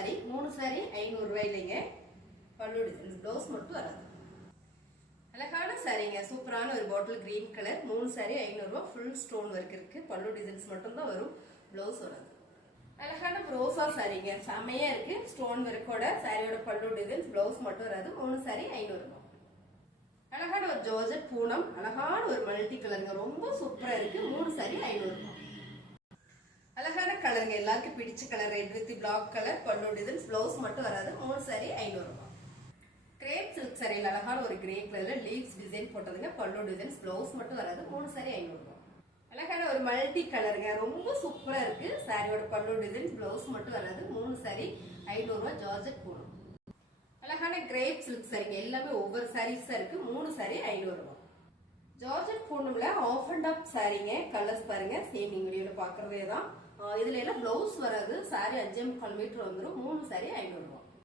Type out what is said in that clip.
Sorry 3 sorry 500 ரூபாயிலங்க. பல்லு design blouse மட்டும் வராது. அழகான சாரிங்க, சூப்பரான ஒரு பாட்டில் கிரீன் கலர். 3 சாரி 500 ரூபாய். ஃபுல் ஸ்டோன் ஒர்க் இருக்கு. பல்லு டிசைன்ஸ் மட்டும் தான் வரும், ப்ளவுஸ் வராது. அழகான ரோசா சாரிங்க, செமையா இருக்கு. ஸ்டோன் ஒர்க்கோட சாரியோட பல்லு டிசைன்ஸ், ப்ளவுஸ் மட்டும் வராது. 3 சாரி 500 ரூபாய். அழகான ஒரு ஜார்ஜெட் பூனம், அழகான ஒரு மல்டி கலருங்க, ரொம்ப சூப்பரா இருக்கு. 3 சாரி 500 ரூபாய். அழகான கலருங்க, எல்லாருக்கும் பிடிச்ச colour, red with black colour. பல்லு டிசைன்ஸ், ப்ளவுஸ் மட்டும் வராது. 3 சாரி 500 ரூபாய். கிரேப் சில்க் சாரியில் அழகான ஒரு கிரே கலர்ல லீவ்ஸ் டிசைன் போட்டதுங்க. பல்லு டிசைன்ஸ், ப்ளவுஸ் மட்டும் வராது. 3 சாரி 500 ரூபாய். அழகான ஒரு மல்டி கலருங்க, ரொம்ப சூப்பரா இருக்கு. சாரியோட பல்லு டிசைன்ஸ், ப்ளவுஸ் மட்டும் வராது. 3 சாரி 500 ரூபாய். ஜார்ஜெட் பூனம். அழகான கிரேப் சில்க் சாரிங்க, எல்லாமே ஒவ்வொரு சாரீஸா இருக்கு. 3 சாரி 500 ரூபாய். ஜார்ஜெட் பூனம்ல ஆஃப் அண்ட் ஆஃப் சாரிங்க. கலர்ஸ் பாருங்க, சேம் நீங்க வீடியோல பாக்குறதே தான். இதுல எல்லாம் ப்ளவுஸ் வராது. சாரி 5.25 மீட்டர் வந்துடும். 3 சாரி 500 ரூபாய்.